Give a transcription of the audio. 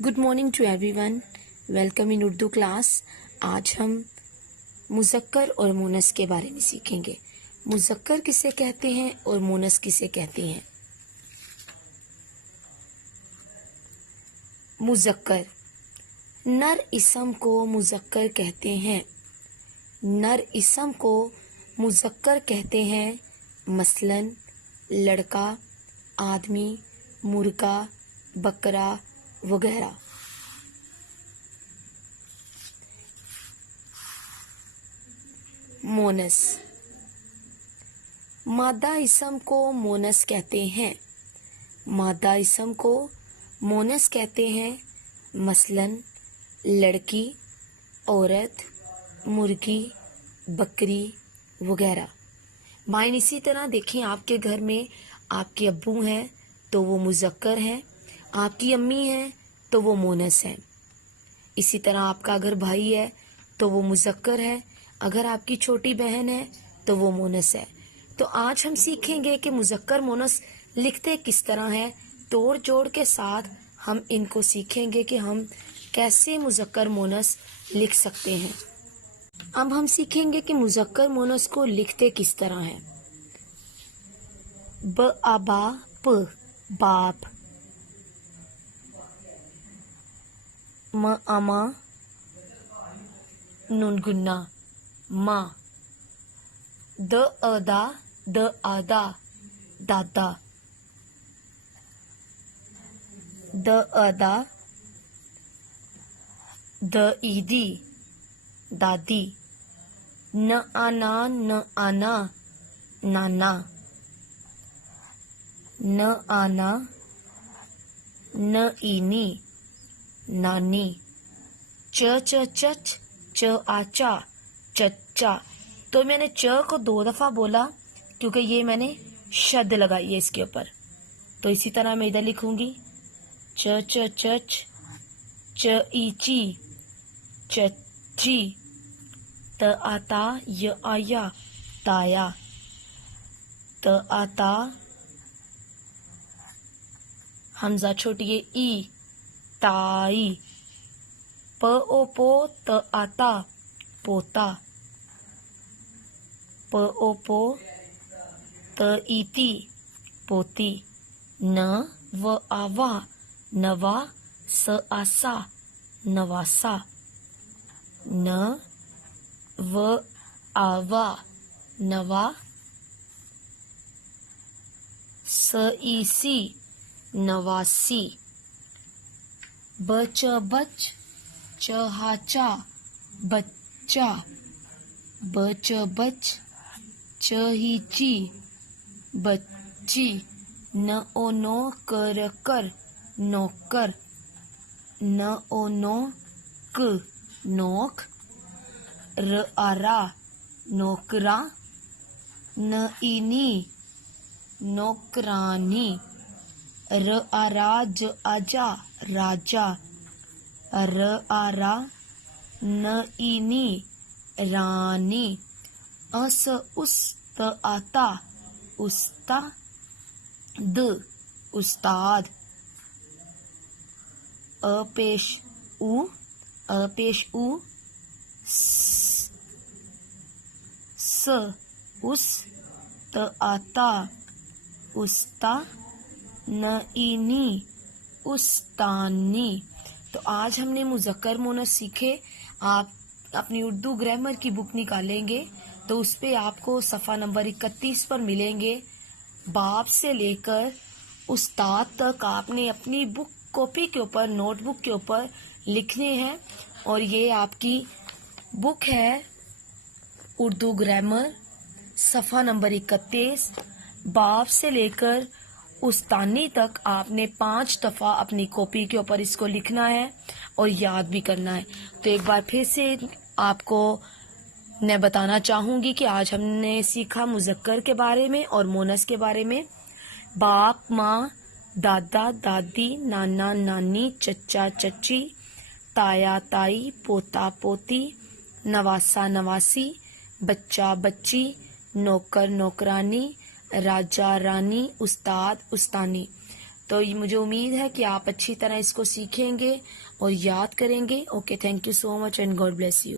Good morning to everyone. Welcome in Urdu class. आज हम मुज़क्कर और मोनस के बारे में सीखेंगे। मुज़क्कर किसे कहते हैं और मोनस किसे कहते हैं। मुज़क्कर, नर इसम को मुज़क्कर कहते हैं। नर इसम को मुज़क्कर कहते हैं, मसलन लड़का, आदमी, मुर्गा, बकरा वगैरह। मोनस, मादा इसम को मोनस कहते हैं। मादा इसम को मोनस कहते हैं, मसलन लड़की, औरत, मुर्गी, बकरी वगैरह। माइन इसी तरह देखें, आपके घर में आपके अब्बू हैं तो वो मुज़क्कर हैं, आपकी अम्मी है तो वो मोनस है। इसी तरह आपका अगर भाई है तो वो मुज़क्कर है, अगर आपकी छोटी बहन है तो वो मोनस है। तो आज हम सीखेंगे कि मुज़क्कर मोनस लिखते किस तरह है। तोड़ जोड़ के साथ हम इनको सीखेंगे कि हम कैसे मुज़क्कर मोनस लिख सकते हैं। अब हम सीखेंगे कि मुज़क्कर मोनस को लिखते किस तरह है। ब आबा प बाप, म अमा नून गुन्ना माँ, द अदा द आदा दादा, द अदा द ईदी दादी, न आना न आना नाना, न आना न इनी नानी, च च चच च आचा चच्चा। तो मैंने च को 2 दफा बोला क्योंकि ये मैंने शद लगाई है इसके ऊपर। तो इसी तरह मैं इधर लिखूंगी च च चच च ईची चच्ची, त आता य आया ताया, त आता हमजा छोटी है ई ताई, प ओ पो त आता पोता, प ओ पो त इति पोती, न व आवा नवा स आसा नवासा, न व आवा नवा स ईसी नवासी, बच बच च हाचा बच्चा, बच बच च हिची बच्ची, न ओ नो कर कर नौकर, न ओ नो क नोक, र आरा नौकरा, न इनी नौकरानी, र आराज आजा राजा, र आरा न इनी रानी, अस उस त आता उस्ता द उस्ताद, अपेश उ स उस त आता उस्ता न इनी उस्तानी। तो आज हमने मुज़क्कर मोनस सीखे। आप अपनी उर्दू ग्रामर की बुक निकालेंगे तो उस पे आपको सफ़ा नंबर 31 पर मिलेंगे। बाप से लेकर उस्ताद तक आपने अपनी बुक कॉपी के ऊपर, नोटबुक के ऊपर लिखने हैं। और ये आपकी बुक है उर्दू ग्रामर, सफ़ा नंबर 31। बाप से लेकर उस्तानी तक आपने 5 दफ़ा अपनी कॉपी के ऊपर इसको लिखना है और याद भी करना है। तो एक बार फिर से आपको मैं बताना चाहूँगी कि आज हमने सीखा मुज़क्कर के बारे में और मोनस के बारे में। बाप, माँ, दादा, दादी, नाना, नानी, चचा, चची, ताया, ताई, पोता, पोती, नवासा, नवासी, बच्चा, बच्ची, नौकर, नौकरानी, राजा, रानी, उस्ताद, उस्तानी। تو مجھے امید ہے کہ آپ اچھی طرح اس کو سیکھیں گے اور یاد کریں گے. Okay, thank you so much and God bless you.